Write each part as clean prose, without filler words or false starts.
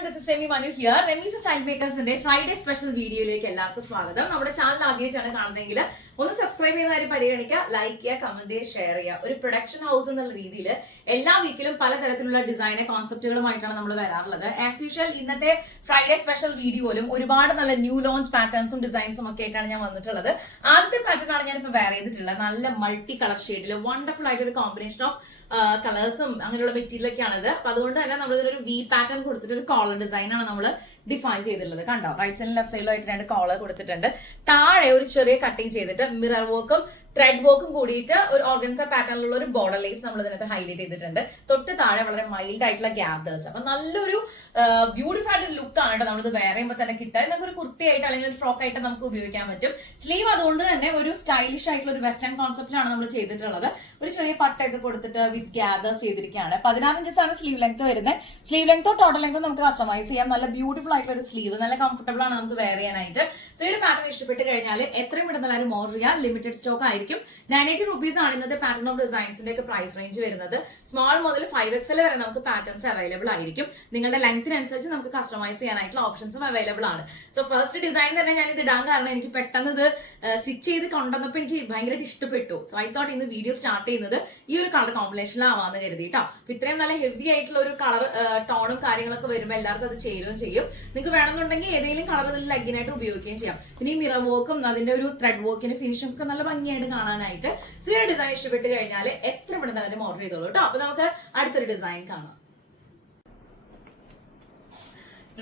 everyone, this is Remi Manu here. Remi's Style Makersന്റെ Friday special വീഡിയോയിലേക്ക് എല്ലാവർക്കും സ്വാഗതം. നമ്മുടെ ചാനൽ ആദ്യമായിട്ടാണ് കാണുന്നതെങ്കിൽ ഒന്ന് സബ്സ്ക്രൈബ് ചെയ്യുന്ന കാര്യം പരിഗണിക്കുക, ലൈക്ക് ചെയ്യുക, കമന്റ് ചെയ്യുക, ഷെയർ ചെയ്യുക. ഒരു പ്രൊഡക്ഷൻ ഹൗസ് എന്നുള്ള രീതിയിൽ എല്ലാ വീക്കിലും പലതരത്തിലുള്ള ഡിസൈൻ കോൺസെപ്റ്റുകളുമായിട്ടാണ് നമ്മൾ വരാറുള്ളത്. ആസ് യൂഷ്വൽ ഇന്നത്തെ ഫ്രൈഡേ സ്പെഷ്യൽ വീഡിയോയിലും ഒരുപാട് നല്ല ന്യൂ ലോഞ്ച് പാറ്റേൺസും ഡിസൈൻസും ഒക്കെ ആയിട്ടാണ് ഞാൻ വന്നിട്ടുള്ളത്. ആദ്യത്തെ പാറ്റേൺ ആണ് ഞാനിപ്പോൾ വെയർ ചെയ്തിട്ടുള്ളത്. നല്ല മൾട്ടി കളർ ഷെയ്ഡിൽ വണ്ടർഫുൾ ആയിട്ട് ഒരു കോമ്പിനേഷൻ ഓഫ് കളേഴ്സും അങ്ങനെയുള്ള മെറ്റീരിയലൊക്കെയാണ് ഇത്. അപ്പൊ അതുകൊണ്ട് തന്നെ നമ്മൾ ഇതിലൊരു വി പാറ്റേൺ കൊടുത്തിട്ട് ഒരു കോളർ ഡിസൈൻ ആണ് നമ്മൾ ഡിഫൈൻ ചെയ്തിട്ടുള്ളത്. കണ്ടോ, റൈറ്റ് സൈഡിലും ലെഫ്റ്റ് സൈഡിലും ആയിട്ട് രണ്ട് കോളർ കൊടുത്തിട്ടുണ്ട്. താഴെ ഒരു ചെറിയ കട്ടിങ് ചെയ്തിട്ട് മിറർ വർക്കും ത്രെഡ് വർക്കും കൂടിയിട്ട് ഒരു ഓർഗൻസ പാറ്റേണിലുള്ള ഒരു ബോർഡർ ലേസ് നമ്മൾ ഇതിനകത്ത് ഹൈലൈറ്റ് ചെയ്തിട്ടുണ്ട്. തൊട്ട് താഴെ വളരെ മൈൽഡ് ആയിട്ടുള്ള ഗ്യാദേഴ്സ്. അപ്പൊ നല്ലൊരു ബ്യൂട്ടിഫുൾ ആയിട്ട് ലുക്ക് ആണ് കേട്ടോ നമ്മളിത് വേറെ ചെയ്യുമ്പോൾ തന്നെ കിട്ടുക. നമുക്ക് ഒരു കുർത്തിയായിട്ട് അല്ലെങ്കിൽ ഒരു ഫ്രോക്ക് ആയിട്ട് നമുക്ക് ഉപയോഗിക്കാൻ പറ്റും. സ്ലീവ് അതുകൊണ്ട് തന്നെ ഒരു സ്റ്റൈലിഷ് ആയിട്ടുള്ള ഒരു വെസ്റ്റേൺ കോൺസെപ്റ്റ് ആണ് നമ്മൾ ചെയ്തിട്ടുള്ളത്. ഒരു ചെറിയ പട്ടയൊക്കെ കൊടുത്തിട്ട് വിത്ത് ഗ്യാദേഴ്സ് ചെയ്തിരിക്കുകയാണ്. 16 ഇഞ്ചസ് ആണ് സ്ലീവ് ലെങ്ത് വരുന്നത്. സ്ലീവ് ലെങ്തോ ടോട്ടൽ ലെങ്തോ നമുക്ക് കസ്റ്റമൈസ് ചെയ്യാം. നല്ല ബ്യൂട്ടിഫുൾ ആയിട്ടുള്ള ഒരു സ്ലീവ്, നല്ല കംഫർട്ടബിൾ ആണ് നമുക്ക് വെയർ ചെയ്യാനായിട്ട്. സോ ഈ ഒരു പാറ്റേൺ ഇഷ്ടപ്പെട്ട് കഴിഞ്ഞാൽ എത്രയും പെട്ടെന്ന് ഓർഡർ ചെയ്യാം. ലിമിറ്റഡ് സ്റ്റോക്ക് ആയിരിക്കും. 980 rupees ആണ് ഇന്നത്തെ പാറ്റേൺ ഓഫ് ഡിസൈൻസിന്റെ ഒക്കെ പ്രൈസ് റേഞ്ച് വരുന്നത്. സ്മോൾ മുതൽ 5XL വരെ നമുക്ക് പാറ്റേൺസ് അവൈലബിൾ ആയിരിക്കും. നിങ്ങളുടെ ലെങ്ത്തിനനുസരിച്ച് നമുക്ക് കസ്റ്റമൈസ് ചെയ്യാനായിട്ടുള്ള ഓപ്ഷൻസും അവൈലബിൾ ആണ്. സോ ഫസ്റ്റ് ഡിസൈൻ തന്നെ ഞാൻ ഇത് ഇടാൻ കാരണം എനിക്ക് പെട്ടെന്ന് ഇത് സ്റ്റിച്ച് ചെയ്ത് കൊണ്ടുവന്നപ്പോൾ എനിക്ക് ഭയങ്കരമായിട്ട് ഇഷ്ടപ്പെട്ടു. സോ ഐ തോട്ട് ഇന്ന് വീഡിയോ സ്റ്റാർട്ട് ചെയ്യുന്നത് ഈ ഒരു കളർ കോമ്പിനേഷനിലാവാന്ന് കരുതി കേട്ടോ. അപ്പൊ ഇത്രയും നല്ല ഹെവി ആയിട്ടുള്ള ഒരു കളർ ടോണും കാര്യങ്ങളൊക്കെ വരുമ്പോൾ എല്ലാവർക്കും അത് ചേരുകയും ചെയ്യും. നിങ്ങൾക്ക് വേണമെന്നുണ്ടെങ്കിൽ ഏതെങ്കിലും കളർ ഇതിൽ ലെഗിനായിട്ട് ഉപയോഗിക്കുകയും ചെയ്യാം. പിന്നെ ഈ മിറർ വർക്കും അതിന്റെ ഒരു ത്രെഡ് വർക്കിന്റെ ഫിനിഷും ഒക്കെ നല്ല ഭംഗിയായിട്ട് കാണാനായിട്ട്. സോ ഈ ഒരു ഡിസൈൻ ഇഷ്ടപ്പെട്ട് കഴിഞ്ഞാൽ എത്ര പെട്ടെന്ന് ഓർഡർ ചെയ്തോളൂ കേട്ടോ. അപ്പൊ നമുക്ക് അടുത്തൊരു ഡിസൈൻ കാണാം.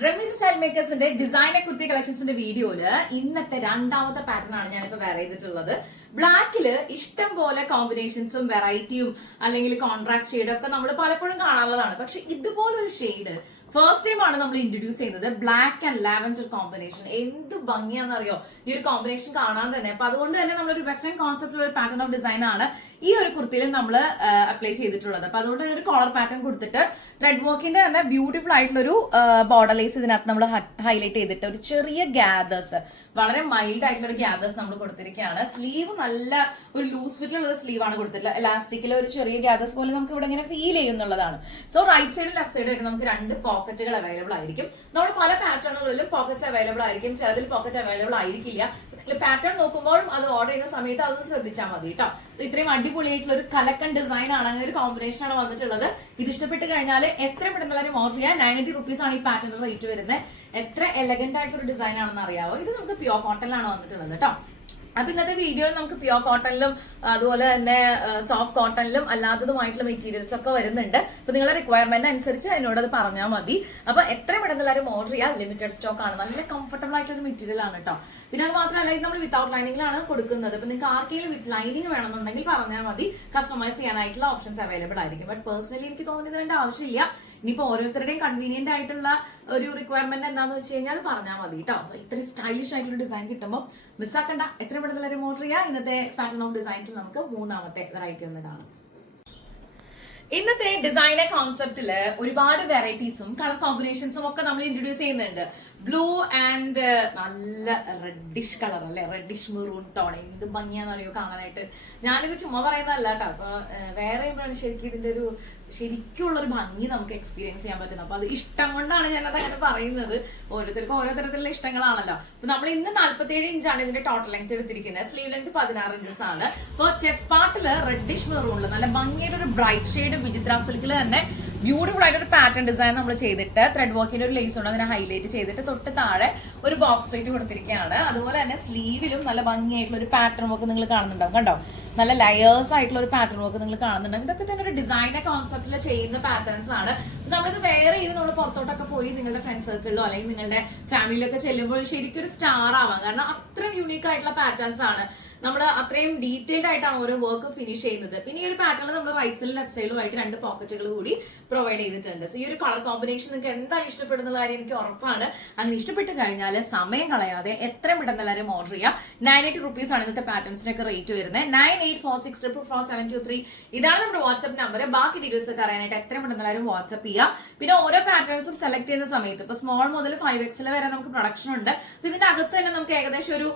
റെമീസ് സ്റ്റൈൽ മേക്കേഴ്സിന്റെ ഡിസൈനർ കുർത്തി കളക്ഷൻസിന്റെ വീഡിയോയില് ഇന്നത്തെ രണ്ടാമത്തെ പാറ്റേൺ ആണ് ഞാനിപ്പോ വെയർ ചെയ്തിട്ടുള്ളത്. ബ്ലാക്കില് ഇഷ്ടം പോലെ കോമ്പിനേഷൻസും വെറൈറ്റിയും അല്ലെങ്കിൽ കോൺട്രാസ്റ്റ് ഷെയ്ഡും ഒക്കെ നമ്മൾ പലപ്പോഴും കാണാറുള്ളതാണ്. പക്ഷെ ഇതുപോലൊരു ഷെയ്ഡ് ഫസ്റ്റ് ടൈം ആണ് നമ്മൾ ഇൻട്രൊഡ്യൂസ് ചെയ്യുന്നത്. ബ്ലാക്ക് ആൻഡ് ലാവൻഡർ കോമ്പിനേഷൻ എന്ത് ഭംഗിയാണെന്നറിയോ ഈ ഒരു കോമ്പിനേഷൻ കാണാൻ തന്നെ. അപ്പൊ അതുകൊണ്ട് തന്നെ നമ്മളൊരു വെസ്റ്റേൺ കോൺസെപ്റ്റ് ഒരു പാറ്റേൺ ഓഫ് ഡിസൈൻ ആണ് ഈ ഒരു കുർത്തിയിൽ നമ്മൾ അപ്ലൈ ചെയ്തിട്ടുള്ളത്. അപ്പൊ അതുകൊണ്ട് ഒരു കോളർ പാറ്റേൺ കൊടുത്തിട്ട് ത്രെഡ് വർക്കിന്റെ തന്നെ ബ്യൂട്ടിഫുൾ ആയിട്ടുള്ള ഒരു ബോർഡർ ലേസ് ഇതിനകത്ത് നമ്മൾ ഹൈലൈറ്റ് ചെയ്തിട്ട് ഒരു ചെറിയ ഗ്യാദേഴ്സ്, വളരെ മൈൽഡ് ആയിട്ടുള്ള ഒരു ഗ്യാദേഴ്സ് നമ്മൾ കൊടുത്തിരിക്കുകയാണ്. സ്ലീവ് നല്ല ഒരു ലൂസ് ഫിറ്റിലുള്ള ഒരു സ്ലീവ് ആണ് കൊടുത്തിട്ടുള്ളത്. എലാസ്റ്റിക്കിലെ ഒരു ചെറിയ ഗ്യാദേഴ്സ് പോലെ നമുക്ക് ഇവിടെ ഇങ്ങനെ ഫീൽ ചെയ്യുന്നുള്ളതാണ്. സോ റൈറ്റ് സൈഡും ലെഫ്റ്റ് സൈഡും ആയിട്ട് നമുക്ക് രണ്ട് പോക്കറ്റുകൾ അവൈലബിൾ ആയിരിക്കും. നമ്മൾ പല പാറ്റേണുകളിലും പോക്കറ്റ്സ് അവൈലബിൾ ആയിരിക്കും, ചിലതിൽ പോക്കറ്റ് അവൈലബിൾ ആയിരിക്കില്ല. പാറ്റേൺ നോക്കുമ്പോഴും അത് ഓർഡർ ചെയ്യുന്ന സമയത്ത് അതൊന്ന് ശ്രദ്ധിച്ചാൽ മതി കേട്ടോ. സോ ഇത്രയും അടിപൊളിയായിട്ടുള്ള ഒരു കലക്കൻ ഡിസൈൻ ആണ്, അങ്ങനെ ഒരു കോമ്പിനേഷൻ ആണ് വന്നിട്ടുള്ളത്. ഇത് ഇഷ്ടപ്പെട്ട് കഴിഞ്ഞാൽ എത്ര പെട്ടെന്ന് ഓർഡർ ചെയ്യാം. 980 rupees ആണ് ഈ പാറ്റേണിന്റെ റേറ്റ് വരുന്നത്. എത്ര എലഗന്റ് ആയിട്ടൊരു ഡിസൈൻ ആണെന്ന് അറിയാവോ. ഇത് നമുക്ക് പ്യോർ കോട്ടണിലാണ് വന്നിട്ടുള്ളത് കേട്ടോ. അപ്പൊ ഇന്നത്തെ വീഡിയോയിൽ നമുക്ക് പ്യോർ കോട്ടണിലും അതുപോലെ തന്നെ സോഫ്റ്റ് കോട്ടണിലും അല്ലാത്തതുമായിട്ടുള്ള മെറ്റീരിയൽസ് ഒക്കെ വരുന്നുണ്ട്. അപ്പൊ നിങ്ങളുടെ റിക്വയർമെന്റ് അനുസരിച്ച് എന്നോട് അത് പറഞ്ഞാൽ മതി. അപ്പൊ എത്ര പെട്ടെന്ന് എല്ലാവരും ഓർഡർ ചെയ്യാം. ലിമിറ്റഡ് സ്റ്റോക്ക് ആണ്, നല്ല കംഫർട്ടബിൾ ആയിട്ടുള്ള ഒരു മെറ്റീരിയൽ ആണ് കേട്ടോ. പിന്നെ അത് മാത്രമല്ല ഇത് നമ്മൾ വിത്തൗട്ട് ലൈനിങ്ങിലാണ് കൊടുക്കുന്നത്. അപ്പൊ നിങ്ങൾക്ക് ആർക്കെങ്കിലും വിത്ത് ലൈനിങ് വേണമെന്നുണ്ടെങ്കിൽ പറഞ്ഞാൽ മതി, കസ്റ്റമൈസ് ചെയ്യാനായിട്ടുള്ള ഓപ്ഷൻസ് അവൈലബിൾ ആയിരിക്കും. ബട്ട് പേഴ്സണലി എനിക്ക് തോന്നിയത് അതിന്റെ ആവശ്യമില്ല. ഇനിയിപ്പോൾ ഓരോരുത്തരുടെയും കൺവീനിയന്റ് ആയിട്ടുള്ള ഒരു റിക്വയർമെന്റ് എന്താണെന്ന് വെച്ച് കഴിഞ്ഞാൽ അത് പറഞ്ഞാൽ മതി കേട്ടോ. ഇത്രയും സ്റ്റൈലിഷ് ആയിട്ടുള്ള ഡിസൈൻ കിട്ടുമ്പോൾ മിസ്സാക്കണ്ട. എത്ര പെട്ടെന്ന് എല്ലാവരും ഓർഡർ ചെയ്യുക. ഇന്നത്തെ പാറ്റേൺ ഓഫ് ഡിസൈൻസിൽ നമുക്ക് മൂന്നാമത്തെ വെറൈറ്റി ഒന്ന് കാണാം. ഇന്നത്തെ ഡിസൈനർ കോൺസെപ്റ്റില് ഒരുപാട് വെറൈറ്റീസും കളർ കോമ്പിനേഷൻസും ഒക്കെ നമ്മൾ ഇൻട്രൊഡ്യൂസ് ചെയ്യുന്നുണ്ട്. ബ്ലൂ ആൻഡ് നല്ല റെഡിഷ് കളർ അല്ലെ, റെഡിഷ് മെറൂൺ ടോൺ. എന്ത് ഭംഗിയാണെന്നറിയോ കാണാനായിട്ട്. ഞാനിത് ചുമ്മാ പറയുന്നതല്ല കേട്ടോ. അപ്പൊ വേറെ ശരിക്കും ഇതിന്റെ ഒരു ശരിക്കുള്ള ഒരു ഭംഗി നമുക്ക് എക്സ്പീരിയൻസ് ചെയ്യാൻ പറ്റുന്നത്. അപ്പൊ അത് ഇഷ്ടം കൊണ്ടാണ് ഞാനത് അങ്ങനെ പറയുന്നത്. ഓരോരുത്തർക്കും ഓരോ തരത്തിലുള്ള ഇഷ്ടങ്ങളാണല്ലോ. അപ്പൊ നമ്മൾ ഇന്ന് 47 ഇഞ്ചാണ് ഇതിന്റെ ടോട്ടൽ ലെങ്ത് എടുത്തിരിക്കുന്നത്. സ്ലീവ് ലെങ്ത് 16 ഇഞ്ചസ് ആണ്. അപ്പോൾ ചെസ്റ്റ് പാർട്ടില് റെഡിഷ് മെറൂണില് നല്ല ഭംഗിയായിട്ട് ഒരു ബ്രൈറ്റ് ഷെയ്ഡ് വിചിത്ര സിൽക്കിൽ തന്നെ ബ്യൂട്ടിഫുൾ ആയിട്ട് ഒരു പാറ്റേൺ ഡിസൈൻ നമ്മൾ ചെയ്തിട്ട് ത്രെഡ് വർക്കിന്റെ ഒരു ലേസ് ഉണ്ട് അതിനെ ഹൈലൈറ്റ് ചെയ്തിട്ട് തൊട്ട് താഴെ ഒരു ബോക്സ് റേറ്റ് കൊടുത്തിരിക്കുകയാണ്. അതുപോലെ തന്നെ സ്ലീവിലും നല്ല ഭംഗിയായിട്ടുള്ള ഒരു പാറ്റേൺ വർക്ക് നിങ്ങൾ കാണുന്നുണ്ടാവും. കണ്ടോ, നല്ല ലെയേഴ്സ് ആയിട്ടുള്ള ഒരു പാറ്റേൺ വർക്ക് നിങ്ങൾ കാണുന്നുണ്ടാവും. ഇതൊക്കെ തന്നെ ഒരു ഡിസൈനർ കോൺസെപ്റ്റിൽ ചെയ്യുന്ന പാറ്റേൺസ് ആണ്. നമ്മളിത് വേറെ ചെയ്ത് നമ്മൾ പുറത്തോട്ടൊക്കെ പോയി നിങ്ങളുടെ ഫ്രണ്ട് സർക്കിളിലോ അല്ലെങ്കിൽ നിങ്ങളുടെ ഫാമിലിയിലൊക്കെ ചെല്ലുമ്പോൾ ശരിക്കും ഒരു സ്റ്റാർ ആവാം. കാരണം അത്രയും യൂണീക്ക് ആയിട്ടുള്ള പാറ്റേൺസ് ആണ്. നമ്മൾ അത്രയും ഡീറ്റെയിൽഡ് ആയിട്ടാണ് ഓരോ വർക്ക് ഫിനിഷ് ചെയ്യുന്നത്. പിന്നെ ഈ ഒരു പാറ്റേണിൽ നമ്മൾ റൈറ്റ് സൈഡിലും ലെഫ്റ്റ് സൈഡിലും ആയിട്ട് രണ്ട് പോക്കറ്റുകൾ കൂടി പ്രൊവൈഡ് ചെയ്തിട്ടുണ്ട്. സോ ഈ ഒരു കളർ കോമ്പിനേഷൻ നിങ്ങൾക്ക് എന്തായാലും ഇഷ്ടപ്പെടുന്ന കാര്യം എനിക്ക് ഉറപ്പാണ്. അങ്ങനെ ഇഷ്ടപ്പെട്ട് കഴിഞ്ഞാൽ സമയം കളയാതെ എത്രയും പെട്ടെന്ന് എല്ലാവരും ഓർഡർ ചെയ്യാം. 980 rupees ആണ് ഇന്നത്തെ പാറ്റേൺസിനൊക്കെ റേറ്റ് വരുന്നത്. 9846444723 ഇതാണ് നമ്മുടെ വാട്സ്ആപ്പ് നമ്പർ. ബാക്കി ഡീറ്റെയിൽസ് ഒക്കെ അറിയാനായിട്ട് എത്രയും പെട്ടെന്ന് എല്ലാവരും വാട്സ്ആപ്പ് ചെയ്യാം. പിന്നെ ഓരോ പാറ്റേൺസും സെലക്ട് ചെയ്യുന്ന സമയത്ത് ഇപ്പൊ സ്മോൾ മുതൽ 5XL വരെ നമുക്ക് പ്രൊഡക്ഷൻ ഉണ്ട്. ഇതിന്റെ അകത്ത് തന്നെ നമുക്ക് ഏകദേശം ഒരു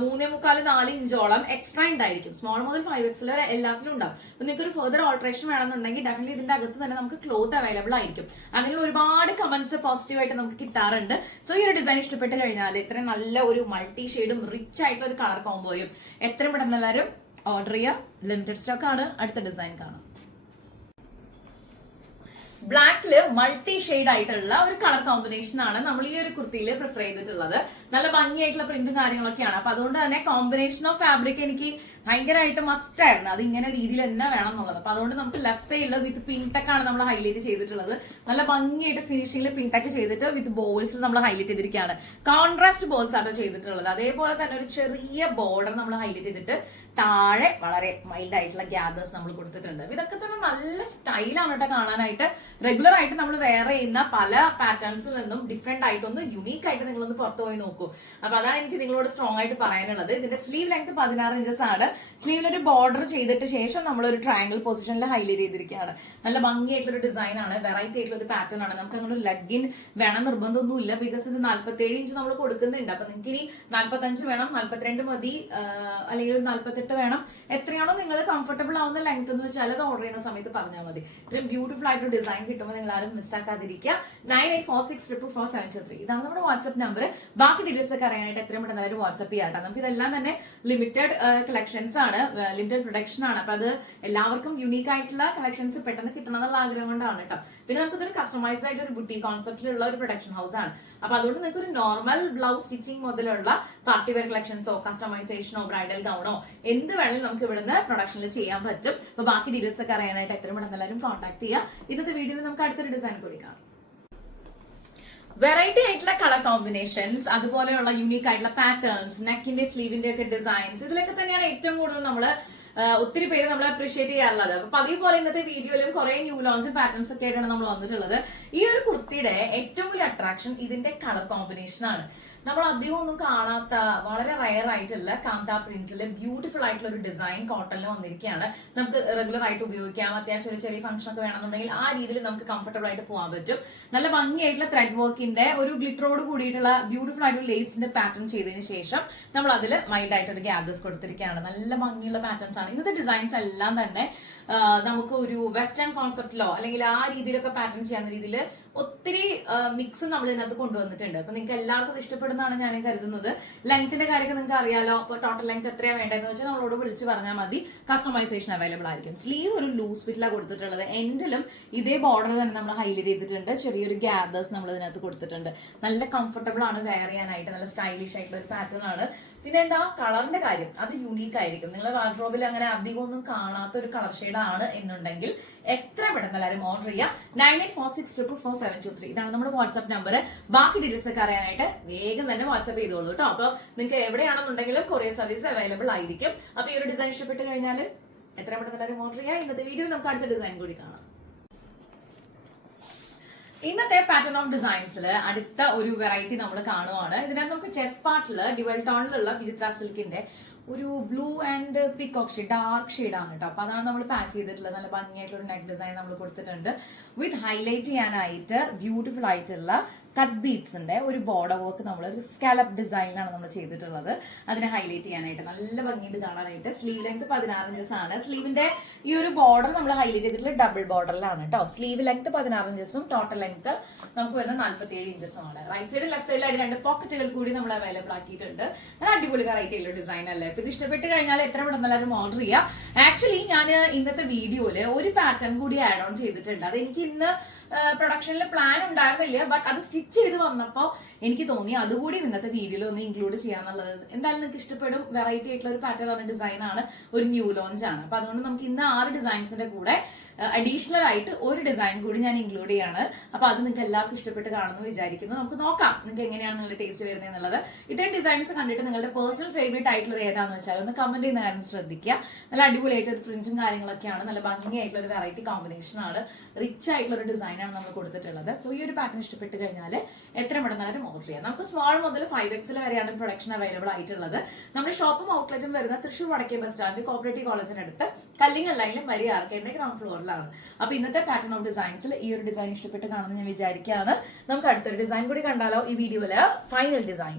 3.25-4 ഇഞ്ച് ഇഞ്ചോളം എക്സ്ട്രാ ഉണ്ടായിരിക്കും. സ്മോൾ മുതൽ 5X വരെ എല്ലാത്തിലും ഉണ്ടാവും. അപ്പൊ നിങ്ങൾക്ക് ഒരു ഫെർദർ ഓൾട്രേഷൻ വേണമെന്നുണ്ടെങ്കിൽ ഡെഫിനറ്റ്ലി ഇതിന്റെ അകത്ത് തന്നെ നമുക്ക് ക്ലോത്ത് അവൈലബിൾ ആയിരിക്കും. അങ്ങനെയുള്ള ഒരുപാട് കമന്റ്സ് പോസിറ്റീവായിട്ട് നമുക്ക് കിട്ടാറുണ്ട്. സോ ഈ ഒരു ഡിസൈൻ ഇഷ്ടപ്പെട്ട് കഴിഞ്ഞാൽ ഇത്രയും നല്ല ഒരു മൾട്ടി ഷെയ്ഡും റിച്ച് ആയിട്ടുള്ള ഒരു കളർ കോംബോയും എത്രയും പെട്ടെന്ന് എല്ലാവരും ഓർഡർ ചെയ്യുക. ലിമിറ്റഡ് സ്റ്റോക്ക് ആണ്. അടുത്ത ഡിസൈൻ കാണാം. ബ്ലാക്കില് മൾട്ടി ഷെയ്ഡ് ആയിട്ടുള്ള ഒരു കളർ കോമ്പിനേഷൻ ആണ് നമ്മൾ ഈ ഒരു കുർത്തിയിൽ പ്രിഫർ ചെയ്തിട്ടുള്ളത്. നല്ല ഭംഗിയായിട്ടുള്ള പ്രിന്റും കാര്യങ്ങളൊക്കെയാണ്. അപ്പൊ അതുകൊണ്ട് തന്നെ കോമ്പിനേഷൻ ഓഫ് ഫാബ്രിക് എനിക്ക് ഭയങ്കരമായിട്ട് മസ്റ്റ് ആയിരുന്നു. അത് ഇങ്ങനെ രീതിയിൽ തന്നെ വേണം എന്നുള്ളത്. അപ്പൊ അതുകൊണ്ട് നമുക്ക് ലെഫ്റ്റ് സൈഡിൽ വിത്ത് പിൻടെക് ആണ് നമ്മൾ ഹൈലൈറ്റ് ചെയ്തിട്ടുള്ളത്. നല്ല ഭംഗിയായിട്ട് ഫിനിഷിംഗിൽ പിൻടെക് ചെയ്തിട്ട് വിത്ത് ബോൾസ് നമ്മൾ ഹൈലൈറ്റ് ചെയ്തിരിക്കുകയാണ്. കോൺട്രാസ്റ്റ് ബോൾസ് ആണ് ചെയ്തിട്ടുള്ളത്. അതേപോലെ തന്നെ ഒരു ചെറിയ ബോർഡർ നമ്മൾ ഹൈലൈറ്റ് ചെയ്തിട്ട് താഴെ വളരെ മൈൽഡ് ആയിട്ടുള്ള ഗ്യാദേഴ്സ് നമ്മൾ കൊടുത്തിട്ടുണ്ട്. ഇതൊക്കെ തന്നെ നല്ല സ്റ്റൈലാണ് കേട്ടോ കാണാനായിട്ട്. റെഗുലർ ആയിട്ട് നമ്മൾ വെയർ ചെയ്യുന്ന പല പാറ്റേൺസിൽ നിന്നും ഡിഫറെന്റ് ആയിട്ടൊന്ന് യുണീക്ക് ആയിട്ട് നിങ്ങളൊന്ന് പുറത്തു പോയി നോക്കൂ. അപ്പൊ അതാണ് എനിക്ക് നിങ്ങളോട് സ്ട്രോങ് ആയിട്ട് പറയാനുള്ളത്. ഇതിന്റെ സ്ലീവ് ലെങ്ത് 16 ഇഞ്ചസ് ആണ്. സ്ലീവിലൊരു ബോർഡർ ചെയ്തിട്ട് ശേഷം നമ്മൾ ഒരു ട്രയാങ്കിൾ പൊസിഷനിൽ ഹൈലൈറ്റ് ചെയ്തിരിക്കുകയാണ്. നല്ല ഭംഗിയായിട്ടുള്ള ഒരു ഡിസൈൻ ആണ്. വെറൈറ്റി ആയിട്ടുള്ള ഒരു പാറ്റേൺ ആണ്. നമുക്ക് അങ്ങനെ ഒരു ലെഗിൻ വേണം നിർബന്ധമൊന്നുമില്ല. ബിക്കോസ് ഇത് 47 ഇഞ്ച് നമ്മൾ കൊടുക്കുന്നുണ്ട്. അപ്പൊ നിങ്ങൾക്ക് ഇനി 45 വേണം, 42 മതി, അല്ലെങ്കിൽ ഒരു 48 വേണം. എത്രയാണോ നിങ്ങൾ കംഫർട്ടബിൾ ആവുന്ന ലെങ്ത് എന്ന് വെച്ചാൽ അത് ഓർഡർ ചെയ്യുന്ന സമയത്ത് പറഞ്ഞാൽ മതി. ഇത്രയും ബ്യൂട്ടിഫുൾ ആയിട്ട് ഡിസൈൻ കിട്ടുമ്പോൾ നിങ്ങൾ ആരും മിസ്സാക്കാതിരിക്കുക. 9846444723 ഇതാണ് നമ്മുടെ വാട്സ്ആപ്പ് നമ്പർ. ബാക്കി ഡീറ്റെയിൽസ് ഒക്കെ അറിയാനായിട്ട് എത്രയും പെട്ടെന്ന് വാട്സ്ആപ്പ് ചെയ്യാട്ടോ. നമുക്ക് ഇതെല്ലാം തന്നെ ലിമിറ്റഡ് കളക്ഷൻസ് ആണ്, ലിമിറ്റഡ് പ്രൊഡക്ഷൻ ആണ്. അപ്പൊ അത് എല്ലാവർക്കും യുണീക്ക് ആയിട്ടുള്ള കളക്ഷൻസ് പെട്ടെന്ന് കിട്ടണം എന്നുള്ള ആഗ്രഹം കൊണ്ടാണ് കേട്ടോ. പിന്നെ നമുക്കിതൊരു കസ്റ്റമൈസ്ഡ് ആയിട്ട് ഒരു ബുട്ടി കോൺസെപ്റ്റിലുള്ള ഒരു പ്രൊഡക്ഷൻ ഹൗസ് ആണ്. അപ്പൊ അതുകൊണ്ട് നിങ്ങൾക്ക് ഒരു നോർമൽ ബ്ലൗസ് സ്റ്റിച്ചിങ് മുതലുള്ള പാർട്ടി വെയർ കളക്ഷൻസോ കസ്റ്റമൈസേഷനോ ബ്രൈഡൽ ഗൗണോ എന്ത് വേണമെങ്കിലും നമുക്ക് ഇവിടുന്ന് പ്രൊഡക്ഷനിൽ ചെയ്യാൻ പറ്റും. അപ്പൊ ബാക്കി ഡീറ്റെയിൽസ് ഒക്കെ അറിയാനായിട്ട് എത്രയും പെട്ടെന്ന് എല്ലാവരും കോൺടാക്ട് ചെയ്യുക. ഇന്നത്തെ വീഡിയോയിൽ നമുക്ക് അടുത്തൊരു ഡിസൈൻ കൂടി കാണാം. വെറൈറ്റി ആയിട്ടുള്ള കളർ കോമ്പിനേഷൻസ്, അതുപോലെയുള്ള യൂണീക്ക് ആയിട്ടുള്ള പാറ്റേൺസ്, നെക്കിന്റെ സ്ലീവിന്റെ ഒക്കെ ഡിസൈൻസ്, ഇതിലൊക്കെ തന്നെയാണ് ഏറ്റവും കൂടുതൽ നമ്മള് ഒത്തിരി പേര് നമ്മൾ അപ്രീഷിയേറ്റ് ചെയ്യാറുള്ളത്. അപ്പൊ അതേപോലെ ഇന്നത്തെ വീഡിയോയിലും കുറെ ന്യൂ ലോഞ്ച് പാറ്റേൺസ് ഒക്കെ ആയിട്ടാണ് നമ്മൾ വന്നിട്ടുള്ളത്. ഈ ഒരു കുർത്തിയുടെ ഏറ്റവും വലിയ അട്രാക്ഷൻ ഇതിന്റെ കളർ കോമ്പിനേഷൻ ആണ്. നമ്മൾ അധികം ഒന്നും കാണാത്ത വളരെ റയർ ആയിട്ടുള്ള കാന്ത പ്രിന്റ്സിലെ ബ്യൂട്ടിഫുൾ ആയിട്ടുള്ള ഒരു ഡിസൈൻ കോട്ടണിൽ വന്നിരിക്കുകയാണ്. നമുക്ക് റെഗുലർ ആയിട്ട് ഉപയോഗിക്കാം. അത്യാവശ്യം ഒരു ചെറിയ ഫംഗ്ഷൻ ഒക്കെ വേണമെന്നുണ്ടെങ്കിൽ ആ രീതിയിൽ നമുക്ക് കംഫർട്ടബിൾ ആയിട്ട് പോകാൻ പറ്റും. നല്ല ഭംഗിയായിട്ടുള്ള ത്രെഡ് വർക്കിന്റെ ഒരു ഗ്ലിറ്ററോട് കൂടിയിട്ടുള്ള ബ്യൂട്ടിഫുൾ ആയിട്ടുള്ള ലേസിന്റെ പാറ്റേൺ ചെയ്തതിന് ശേഷം നമ്മൾ അതിൽ മൈൽഡ് ആയിട്ടൊരു ഗ്യാദേഴ്സ് കൊടുത്തിരിക്കുകയാണ്. നല്ല ഭംഗിയുള്ള പാറ്റേൺസ് ആണ്. ഇന്നത്തെ ഡിസൈൻസ് എല്ലാം തന്നെ നമുക്ക് ഒരു വെസ്റ്റേൺ കോൺസെപ്റ്റിലോ അല്ലെങ്കിൽ ആ രീതിയിലൊക്കെ പാറ്റേൺ ചെയ്യാവുന്ന രീതിയിൽ ഒത്തിരി മിക്സ് നമ്മൾ ഇതിനകത്ത് കൊണ്ടുവന്നിട്ടുണ്ട്. അപ്പൊ നിങ്ങൾക്ക് എല്ലാവർക്കും ഇത് ഇഷ്ടപ്പെടുന്നതാണ് ഞാൻ കരുതുന്നത്. ലെങ്ത്തിന്റെ കാര്യമൊക്കെ നിങ്ങൾക്ക് അറിയാലോ. അപ്പൊ ടോട്ടൽ ലെങ്ത് എത്രയാണ് വേണ്ടതെന്ന് വെച്ചാൽ നമ്മളോട് വിളിച്ച് പറഞ്ഞാൽ മതി. കസ്റ്റമൈസേഷൻ അവൈലബിൾ ആയിരിക്കും. സ്ലീവ് ഒരു ലൂസ് ഫിറ്റിലാണ് കൊടുത്തിട്ടുള്ളത്. എൻഡിലും ഇതേ ബോർഡർ തന്നെ നമ്മൾ ഹൈലൈറ്റ് ചെയ്തിട്ടുണ്ട്. ചെറിയൊരു ഗ്യാദേഴ്സ് നമ്മൾ ഇതിനകത്ത് കൊടുത്തിട്ടുണ്ട്. നല്ല കംഫർട്ടബിൾ ആണ് വെയർ ചെയ്യാനായിട്ട്. നല്ല സ്റ്റൈലിഷ് ആയിട്ടുള്ള ഒരു പാറ്റേൺ ആണ്. പിന്നെ എന്താ കളറിന്റെ കാര്യം, അത് യുണീക്ക് ആയിരിക്കും. നിങ്ങൾ വാർഡ്രോബിൽ അങ്ങനെ അധികം ഒന്നും കാണാത്ത ഒരു കളർ ഷെയ്ഡ് ആണ് എന്നുണ്ടെങ്കിൽ എത്ര പെട്ടെന്ന് എല്ലാവരും ഓർഡർ ചെയ്യുക. 9846444723 ഇതാണ് നമ്മുടെ വാട്സ്ആപ്പ് നമ്പർ. ബാക്കി ഡീറ്റെയിൽസ് ഒക്കെ അറിയാനായിട്ട് വേഗം തന്നെ വാട്സ്ആപ്പ് ചെയ്തോളൂ കേട്ടോ. അപ്പൊ നിങ്ങൾക്ക് എവിടെയാണെന്നുണ്ടെങ്കിലും കൊറിയർ സർവീസ് അവൈലബിൾ ആയിരിക്കും. അപ്പൊ ഈ ഒരു ഡിസൈൻ ഇഷ്ടപ്പെട്ട് കഴിഞ്ഞാൽ എത്ര പെട്ടെന്ന് എല്ലാവരും ഓർഡർ ചെയ്യുക. ഇന്നത്തെ വീഡിയോയിൽ നമുക്ക് അടുത്ത ഡിസൈൻ കൂടി കാണാം. ഇന്നത്തെ പാറ്റേൺ ഓഫ് ഡിസൈൻസിൽ അടുത്ത ഒരു വെറൈറ്റി നമ്മൾ കാണുവാണ്. ഇതിനകത്ത് നമുക്ക് ചെസ്റ്റ് പാർട്ടില് ഡ്യുവൽ ടോണിലുള്ള വിചിത്ര സിൽക്കിന്റെ ഒരു blue and peacock shade, dark ഷെയ്ഡാണ് കേട്ടോ. അപ്പൊ അതാണ് നമ്മൾ പാച്ച് ചെയ്തിട്ടുള്ളത്. നല്ല ഭംഗിയായിട്ടുള്ള നെക്ക് ഡിസൈൻ നമ്മൾ കൊടുത്തിട്ടുണ്ട്. വിത്ത് ഹൈലൈറ്റ് ചെയ്യാനായിട്ട് ബ്യൂട്ടിഫുൾ ആയിട്ടുള്ള കട്ട് ബീഡ്സിന്റെ ഒരു ബോർഡർ വർക്ക് നമ്മൾ ഒരു സ്കാലപ്പ് ഡിസൈനിലാണ് നമ്മൾ ചെയ്തിട്ടുള്ളത്. അതിനെ ഹൈലൈറ്റ് ചെയ്യാനായിട്ട് നല്ല ഭംഗിയിട്ട് കാണാനായിട്ട്. സ്ലീവ് ലെങ്ത് 16 ഇഞ്ചസ് ആണ്. സ്ലീവിന്റെ ഈ ഒരു ബോർഡർ നമ്മൾ ഹൈലൈറ്റ് ചെയ്തിട്ടുള്ള ഡബിൾ ബോർഡറിലാണ് കേട്ടോ. സ്ലീവ് ലെങ്ത് 16 ഇഞ്ചസും ടോട്ടൽ ലെങ്ത് നമുക്ക് വരുന്ന 47 ഇഞ്ചസും ആണ്. റൈറ്റ് സൈഡ് ലെഫ്റ്റ് സൈഡിലായിട്ട് 2 പോക്കറ്റുകൾ കൂടി നമ്മൾ അവൈലബിൾ ആക്കിയിട്ടുണ്ട്. നല്ല അടിപൊളി വെറൈറ്റി ഉള്ള ഡിസൈൻ അല്ലേ. ഇത് ഇഷ്ടപ്പെട്ട് കഴിഞ്ഞാൽ എത്ര പെട്ടെന്ന് എല്ലാവരും ഓർഡർ ചെയ്യുക. ആക്ച്വലി ഞാൻ ഇന്നത്തെ വീഡിയോയില് ഒരു പാറ്റേൺ കൂടി ആഡ് ഓൺ ചെയ്തിട്ടുണ്ട്. അത് എനിക്ക് ഇന്ന് പ്രൊഡക്ഷനിൽ പ്ലാൻ ഉണ്ടായിരുന്നില്ല. ബട്ട് അത് സ്റ്റിച്ച് ചെയ്ത് വന്നപ്പോൾ എനിക്ക് തോന്നി അതുകൂടി ഇന്നത്തെ വീഡിയോയിൽ ഒന്ന് ഇൻക്ലൂഡ് ചെയ്യാന്നുള്ളത്. എന്തായാലും നിങ്ങൾക്ക് ഇഷ്ടപ്പെടും. വെറൈറ്റി ആയിട്ടുള്ള ഒരു പാറ്റേൺ ആണ്, ഡിസൈൻ ആണ്, ഒരു ന്യൂ ലോഞ്ച് ആണ്. അപ്പൊ അതുകൊണ്ട് നമുക്ക് ഇന്ന് 6 ഡിസൈൻസിന്റെ കൂടെ അഡീഷണൽ ആയിട്ട് ഒരു ഡിസൈൻ കൂടി ഞാൻ ഇൻക്ലൂഡ് ചെയ്യാണ്. അപ്പൊ അത് നിങ്ങൾക്ക് എല്ലാവർക്കും ഇഷ്ടപ്പെട്ട് കാണുന്നു വിചാരിക്കുന്നു. നമുക്ക് നോക്കാം നിങ്ങൾക്ക് എങ്ങനെയാണ് നിങ്ങളുടെ ടേസ്റ്റ് വരുന്നത് എന്നുള്ളത്. ഇത്രയും ഡിസൈൻസ് കണ്ടിട്ട് നിങ്ങളുടെ പേഴ്സണൽ ഫേവറേറ്റ് ആയിട്ടുള്ളത് ഏതാണെന്ന് വെച്ചാൽ ഒന്ന് കമന്റ് ചെയ്യുന്ന കാര്യം ശ്രദ്ധിക്കുക. നല്ല അടിപൊളിയായിട്ട് ഒരു പ്രിന്റും കാര്യങ്ങളൊക്കെയാണ്. നല്ല ഭംഗിയായിട്ടുള്ള ഒരു വെറൈറ്റി കോമ്പിനേഷൻ ആണ്. റിച്ച് ആയിട്ടുള്ള ഒരു ഡിസൈനാണ് നമ്മൾ കൊടുത്തിട്ടുള്ളത്. സോ ഈ ഒരു പാറ്റേൺ ഇഷ്ടപ്പെട്ട് കഴിഞ്ഞാൽ എത്ര പെട്ടെന്നാലും ഓർഡർ ചെയ്യാം. നമുക്ക് സ്മോൾ മുതൽ 5X വരെയാണ് പ്രൊഡക്ഷൻ അവൈലബിൾ ആയിട്ടുള്ളത്. നമ്മുടെ ഷോപ്പും ഔട്ട്ലെറ്റും വരുന്ന തൃശ്ശൂർ വടക്കേ ബസ് സ്റ്റാൻഡ് കോപ്പറേറ്റീവ് കോളേജിനടുത്ത് കല്ലിങ്ങൽ ലൈനിലും വലിയ ആർക്കേഡിന്റെ ഗ്രൗണ്ട് ഫ്ലോറിലാണ്. അപ്പൊ ഇന്നത്തെ പാറ്റേൺ ഓഫ് ഡിസൈൻസിൽ ഈ ഒരു ഡിസൈൻ ഇഷ്ടപ്പെട്ട് കാണുമെന്ന് ഞാൻ വിചാരിക്കുകയാണ്. നമുക്ക് അടുത്തൊരു ഡിസൈൻ കൂടി കണ്ടാലോ. ഈ വീഡിയോയില് ഫൈനൽ ഡിസൈൻ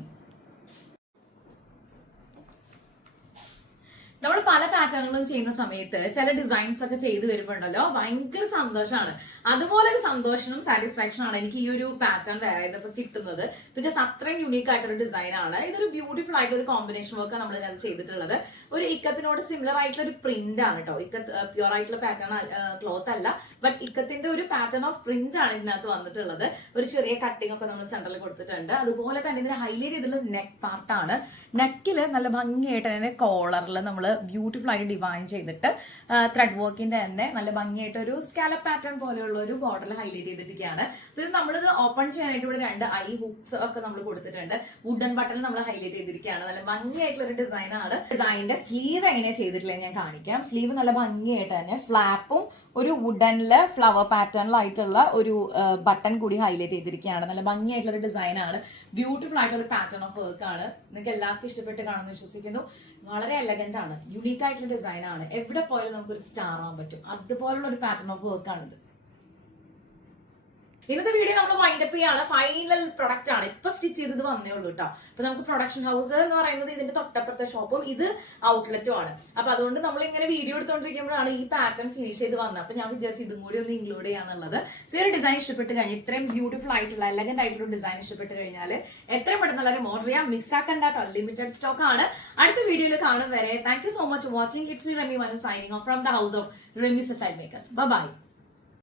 നമ്മൾ പല പാറ്റേണുകളും ചെയ്യുന്ന സമയത്ത് ചില ഡിസൈൻസ് ഒക്കെ ചെയ്ത് വരുമ്പോണ്ടല്ലോ ഭയങ്കര സന്തോഷമാണ്. അതുപോലെ ഒരു സന്തോഷവും സാറ്റിസ്ഫാക്ഷൻ ആണ് എനിക്ക് ഈ ഒരു പാറ്റേൺ വേറെ ചെയ്തപ്പോൾ കിട്ടുന്നത്. ബിക്കോസ് അത്രയും യുണീക്ക് ആയിട്ടൊരു ഡിസൈൻ ആണ്. ഇതൊരു ബ്യൂട്ടിഫുൾ ആയിട്ടുള്ള ഒരു കോമ്പിനേഷൻ വർക്ക് നമ്മൾ ഇതിനകത്ത് ചെയ്തിട്ടുള്ളത്. ഒരു ഇക്കത്തിനോട് സിമിലർ ആയിട്ടുള്ള ഒരു പ്രിന്റ് ആണ് കേട്ടോ. ഇക്കത്ത് പ്യുവർ ആയിട്ടുള്ള പാറ്റേൺ ക്ലോത്ത് അല്ല, ബട്ട് ഇക്കത്തിന്റെ ഒരു പാറ്റേൺ ഓഫ് പ്രിന്റ് ആണ് ഇതിനകത്ത് വന്നിട്ടുള്ളത്. ഒരു ചെറിയ കട്ടിംഗ് ഒക്കെ നമ്മൾ സെന്ററിൽ കൊടുത്തിട്ടുണ്ട്. അതുപോലെ തന്നെ ഇതിന് ഹൈലൈറ്റ് ചെയ്തിട്ടുള്ള നെക്ക് പാർട്ടാണ്. നെക്കില് നല്ല ഭംഗിയായിട്ട് തന്നെ കോളറിൽ നമ്മൾ ബ്യൂട്ടിഫുൾ ആയിട്ട് ഡിവൈൻ ചെയ്തിട്ട് ത്രെഡ് വർക്കിന്റെ തന്നെ നല്ല ഭംഗിയായിട്ട് ഒരു സ്കാലപ്പ് പാറ്റേൺ പോലെയുള്ള ഒരു ബോർഡറിൽ ഹൈലൈറ്റ് ചെയ്തിരിക്കുകയാണ്. ഇത് നമ്മളിത് ഓപ്പൺ ചെയ്യാനായിട്ട് ഇവിടെ 2 ഐ ഹുക്സ് ഒക്കെ നമ്മൾ കൊടുത്തിട്ടുണ്ട്. വുഡൻ ബട്ടൺ നമ്മൾ ഹൈലൈറ്റ് ചെയ്തിരിക്കുകയാണ്. നല്ല ഭംഗിയായിട്ടുള്ള ഒരു ഡിസൈൻ ആണ്. ഡിസൈനിന്റെ സ്ലീവ് എങ്ങനെയാ ചെയ്തിട്ടുള്ളത് ഞാൻ കാണിക്കാം. സ്ലീവ് നല്ല ഭംഗിയായിട്ട് തന്നെ ഫ്ലാപ്പും ഒരു വുഡനില് ഫ്ലവർ പാറ്റേണിലായിട്ടുള്ള ഒരു ബട്ടൺ കൂടി ഹൈലൈറ്റ് ചെയ്തിരിക്കുകയാണ്. നല്ല ഭംഗിയായിട്ടുള്ള ഒരു ഡിസൈൻ ആണ്. ബ്യൂട്ടിഫുൾ ആയിട്ടുള്ള ഒരു പാറ്റേൺ ഓഫ് വർക്ക് ആണ്. നിങ്ങൾക്ക് എല്ലാവർക്കും ഇഷ്ടപ്പെട്ട് കാണുമെന്ന് വിശ്വസിക്കുന്നു. വളരെ എലഗന്റ് ആണ്, യുണീക്ക് ആയിട്ടുള്ള ഡിസൈൻ ആണ്. എവിടെ പോയാലും നമുക്കൊരു സ്റ്റാർ ആവാൻ പറ്റും. അതുപോലുള്ള ഒരു പാറ്റേൺ ഓഫ് വർക്ക് ആണിത്. ഇന്നത്തെ വീഡിയോ നമ്മൾ വൈൻഡപ്പ് ചെയ്യാണ്. ഫൈനൽ പ്രൊഡക്റ്റ് ആണ്. ഇപ്പൊ സ്റ്റിച്ച് ചെയ്തത് വന്നേ ഉള്ളൂ കേട്ടോ. അപ്പൊ നമുക്ക് പ്രൊഡക്ഷൻ ഹൗസ് എന്ന് പറയുന്നത് ഇതിന്റെ തൊട്ടപ്പുറത്തെ ഷോപ്പും ഇത് ഔട്ട്ലെറ്റും ആണ്. അപ്പൊ അതുകൊണ്ട് നമ്മൾ ഇങ്ങനെ വീഡിയോ എടുത്തോണ്ടിരിക്കുമ്പോഴാണ് ഈ പാറ്റേൺ ഫിനിഷ് ചെയ്ത് വന്നത്. അപ്പൊ ഞാൻ വിചാരിച്ചു ഇതും കൂടി ഒന്ന് ഇൻക്ലൂഡ് ചെയ്യാന്നുള്ളത്. സോ ഒരു ഡിസൈൻ ഇഷ്ടപ്പെട്ട് കഴിഞ്ഞാൽ, ഇത്രയും ബ്യൂട്ടിഫുൾ ആയിട്ടുള്ള എലഗന്റ് ആയിട്ടുള്ള ഡിസൈൻ ഇഷ്ടപ്പെട്ട് കഴിഞ്ഞാൽ എത്രയും പെട്ടെന്ന് എല്ലാവരും ഓർഡർ ചെയ്യാം. മിസ്സാക്കണ്ട കേട്ടോ, ലിമിറ്റഡ് സ്റ്റോക്ക് ആണ്. അടുത്ത വീഡിയോയിൽ കാണും വരെ thank you so much for watching. It's me Remi Manu signing off from the house of Remi side makers. By.